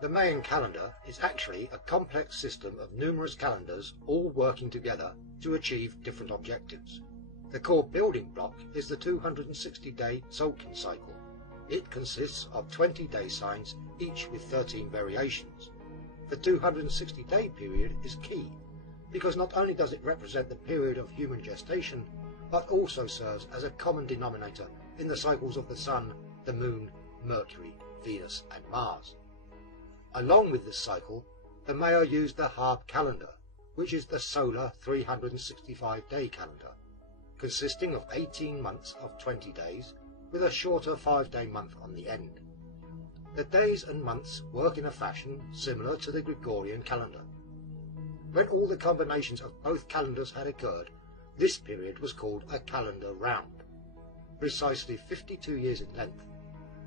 The Mayan calendar is actually a complex system of numerous calendars all working together to achieve different objectives. The core building block is the 260-day Tzolk'in cycle. It consists of 20 day signs, each with 13 variations. The 260-day period is key, because not only does it represent the period of human gestation, but also serves as a common denominator in the cycles of the Sun, the Moon, Mercury, Venus and Mars. Along with this cycle, the Maya used the Harb calendar, which is the solar 365-day calendar, consisting of 18 months of 20 days, with a shorter 5-day month on the end. The days and months work in a fashion similar to the Gregorian calendar. When all the combinations of both calendars had occurred, this period was called a calendar round, precisely 52 years in length,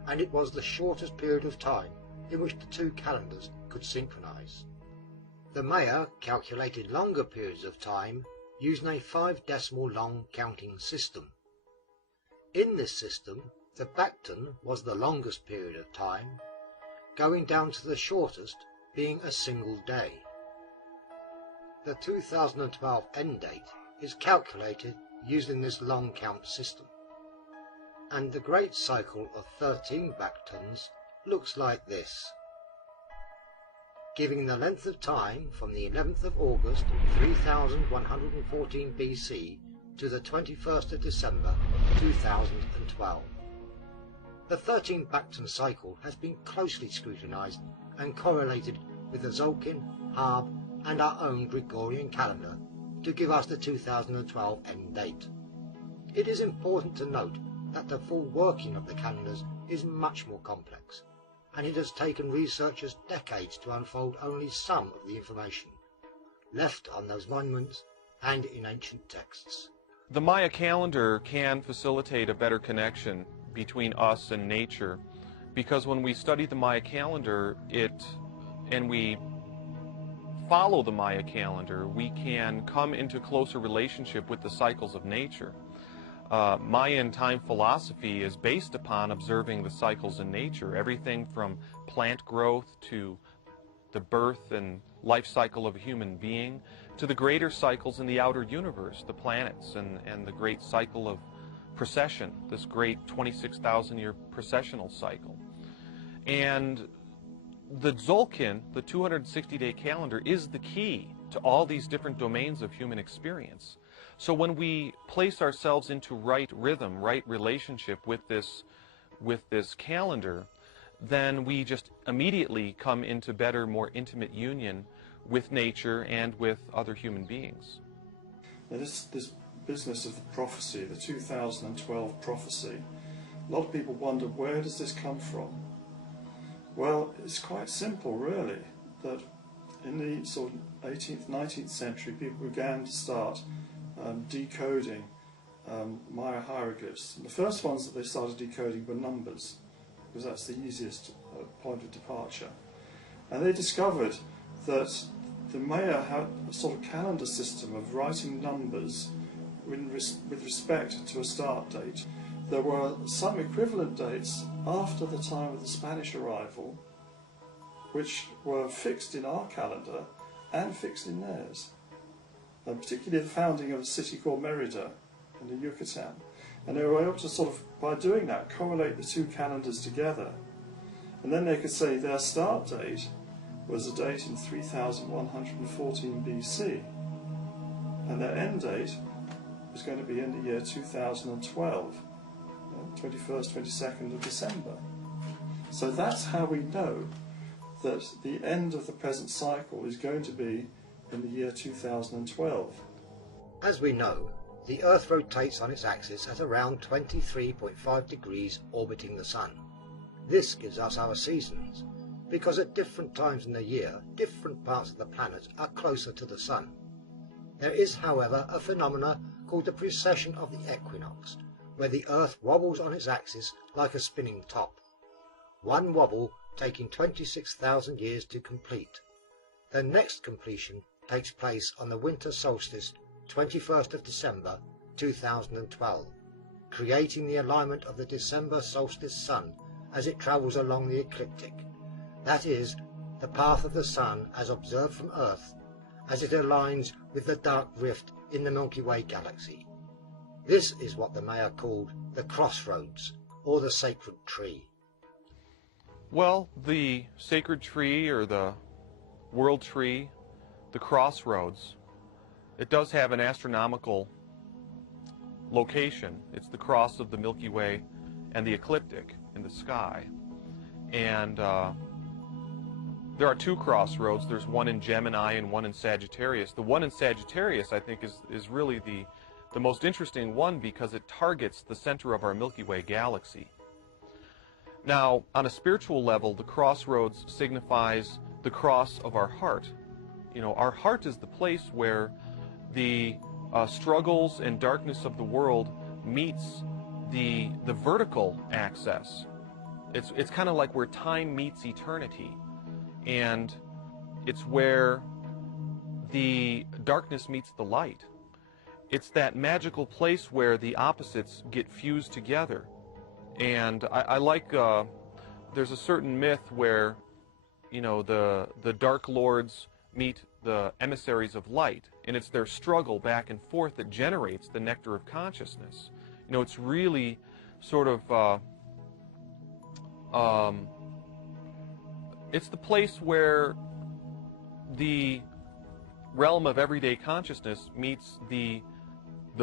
and it was the shortest period of time in which the two calendars could synchronize. The Maya calculated longer periods of time using a 5-decimal long counting system. In this system, the Baktan was the longest period of time, going down to the shortest being a single day. The 2012 end date is calculated using this long count system, and the great cycle of 13 Baktans looks like this, giving the length of time from the 11th of August 3114 BC to the 21st of December 2012. The 13 Baktan cycle has been closely scrutinized and correlated with the Tzolk'in, Harb and our own Gregorian calendar to give us the 2012 end date. It is important to note that the full working of the calendars is much more complex, and it has taken researchers decades to unfold only some of the information left on those monuments and in ancient texts. The Maya calendar can facilitate a better connection between us and nature, because when we study the Maya calendar and we follow the Maya calendar, we can come into closer relationship with the cycles of nature. Mayan time philosophy is based upon observing the cycles in nature, everything from plant growth to the birth and life cycle of a human being, to the greater cycles in the outer universe, the planets and the great cycle of precession, this great 26,000-year precessional cycle. And the Tzolk'in, the 260-day calendar, is the key to all these different domains of human experience. So when we place ourselves into right rhythm, right relationship with this calendar, then we just immediately come into better, more intimate union with nature and with other human beings. Now this business of the prophecy, the 2012 prophecy, a lot of people wonder, where does this come from? Well, it's quite simple really, that in the sort of 18th, 19th century people began to start decoding Maya hieroglyphs. And the first ones that they started decoding were numbers, because that's the easiest point of departure. And they discovered that the Maya had a sort of calendar system of writing numbers with respect to a start date. There were some equivalent dates after the time of the Spanish arrival, which were fixed in our calendar and fixed in theirs. Particularly the founding of a city called Merida in the Yucatan. And they were able to sort of, by doing that, correlate the two calendars together. And then they could say their start date was a date in 3114 BC. And their end date was going to be in the year 2012, 21st, 22nd of December. So that's how we know that the end of the present cycle is going to be in the year 2012. As we know, the Earth rotates on its axis at around 23.5 degrees orbiting the Sun. This gives us our seasons, because at different times in the year, different parts of the planet are closer to the Sun. There is, however, a phenomena called the precession of the equinox, where the Earth wobbles on its axis like a spinning top. One wobble taking 26,000 years to complete. The next completion takes place on the winter solstice, 21st of December 2012, creating the alignment of the December solstice sun as it travels along the ecliptic, that is, the path of the Sun as observed from Earth as it aligns with the dark rift in the Milky Way galaxy. This is what the Maya called the crossroads, or the sacred tree. Well, the sacred tree or the world tree, the crossroads, it does have an astronomical location. It's the cross of the Milky Way and the ecliptic in the sky. And there are two crossroads. There's one in Gemini and one in Sagittarius. The one in Sagittarius, I think, is really the most interesting one because it targets the center of our Milky Way galaxy. Now, on a spiritual level, the crossroads signifies the cross of our heart. You know, our heart is the place where the struggles and darkness of the world meets the vertical axis. It's kind of like where time meets eternity, and it's where the darkness meets the light. It's that magical place where the opposites get fused together. And I like, there's a certain myth where, you know, the Dark Lords meet the emissaries of light, and it's their struggle back and forth that generates the nectar of consciousness. You know, it's really sort of, it's the place where the realm of everyday consciousness meets the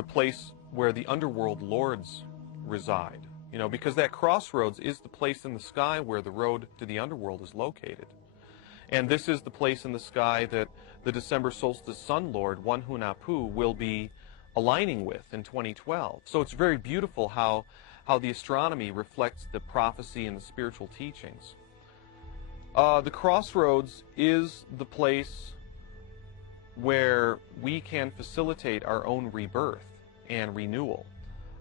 place where the underworld lords reside. You know, because that crossroads is the place in the sky where the road to the underworld is located. And this is the place in the sky that the December solstice Sun Lord, One Hunahpu, will be aligning with in 2012. So it's very beautiful how the astronomy reflects the prophecy and the spiritual teachings. The crossroads is the place where we can facilitate our own rebirth and renewal.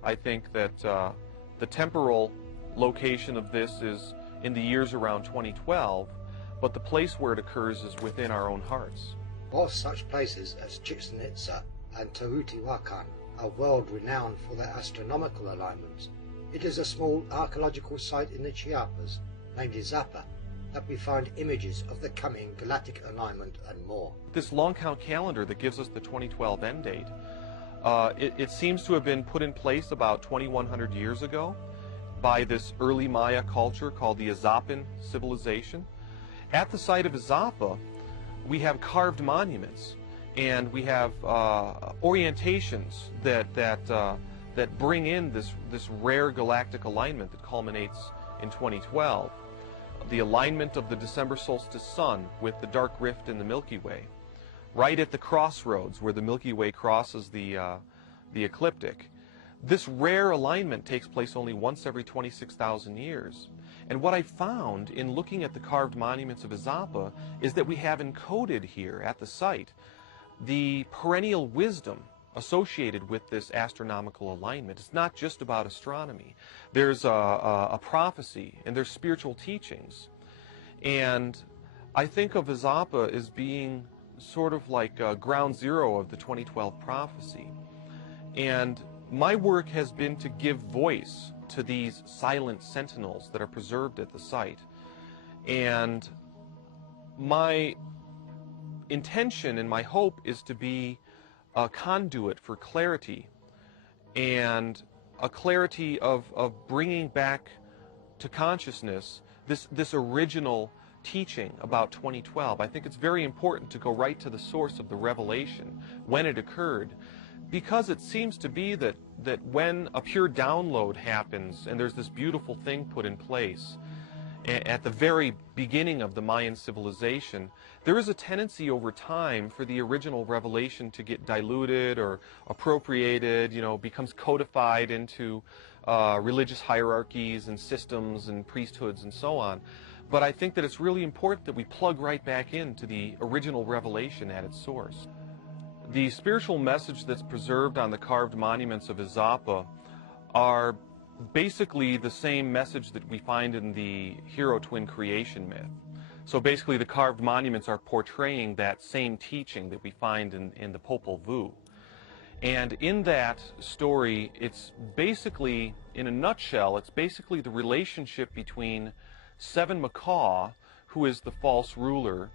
I think that the temporal location of this is in the years around 2012, but the place where it occurs is within our own hearts. Both such places as Chichen Itza and Teotihuacan are world renowned for their astronomical alignments. It is a small archaeological site in the Chiapas, named Izapa, that we find images of the coming galactic alignment and more. This long count calendar that gives us the 2012 end date, it seems to have been put in place about 2,100 years ago by this early Maya culture called the Izapan civilization. At the site of Izapa, we have carved monuments, and we have orientations that bring in this rare galactic alignment that culminates in 2012. The alignment of the December solstice sun with the dark rift in the Milky Way, right at the crossroads where the Milky Way crosses the ecliptic. This rare alignment takes place only once every 26,000 years. And what I found in looking at the carved monuments of Izapa is that we have encoded here at the site the perennial wisdom associated with this astronomical alignment. It's not just about astronomy. There's a prophecy, and there's spiritual teachings. And I think of Izapa as being sort of like ground zero of the 2012 prophecy. And my work has been to give voice to these silent sentinels that are preserved at the site. And my intention and my hope is to be a conduit for clarity, and a clarity of bringing back to consciousness this original teaching about 2012. I think it's very important to go right to the source of the revelation, when it occurred, because it seems to be that when a pure download happens and there's this beautiful thing put in place at the very beginning of the Mayan civilization, there is a tendency over time for the original revelation to get diluted or appropriated, you know, becomes codified into religious hierarchies and systems and priesthoods and so on. But I think that it's really important that we plug right back into the original revelation at its source. The spiritual message that's preserved on the carved monuments of Izapa are basically the same message that we find in the hero twin creation myth. So basically the carved monuments are portraying that same teaching that we find in the Popol Vuh. And in that story, it's basically, in a nutshell, it's basically the relationship between Seven Macaw, who is the false ruler,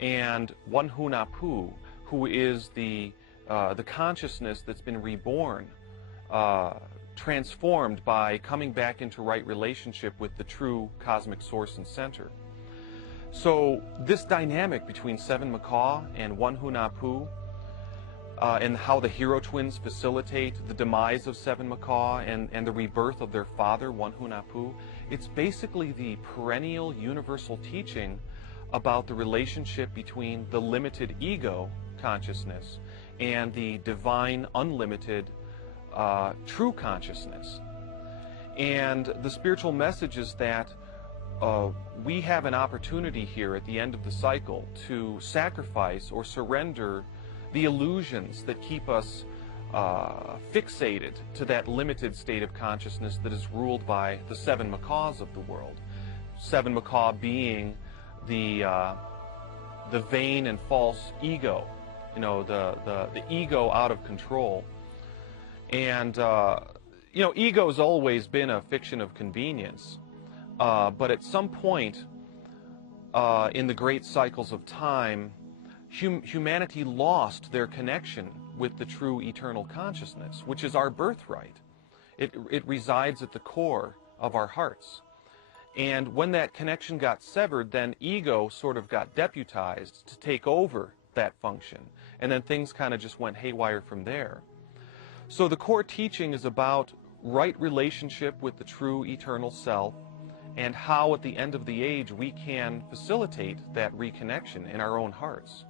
and One Hunahpu, who is the consciousness that's been reborn, transformed by coming back into right relationship with the true cosmic source and center. So this dynamic between Seven Macaw and One Hunahpu, and how the hero twins facilitate the demise of Seven Macaw and the rebirth of their father, One Hunahpu, it's basically the perennial universal teaching about the relationship between the limited ego consciousness and the divine, unlimited, true consciousness. And the spiritual message is that we have an opportunity here at the end of the cycle to sacrifice or surrender the illusions that keep us fixated to that limited state of consciousness that is ruled by the seven macaws of the world. Seven macaw being the vain and false ego, you know, the ego out of control. And you know, ego's always been a fiction of convenience, but at some point in the great cycles of time, humanity lost their connection with the true eternal consciousness, which is our birthright. It resides at the core of our hearts. And when that connection got severed, then ego sort of got deputized to take over that function. And then things kind of just went haywire from there. So the core teaching is about right relationship with the true eternal self, and how at the end of the age we can facilitate that reconnection in our own hearts.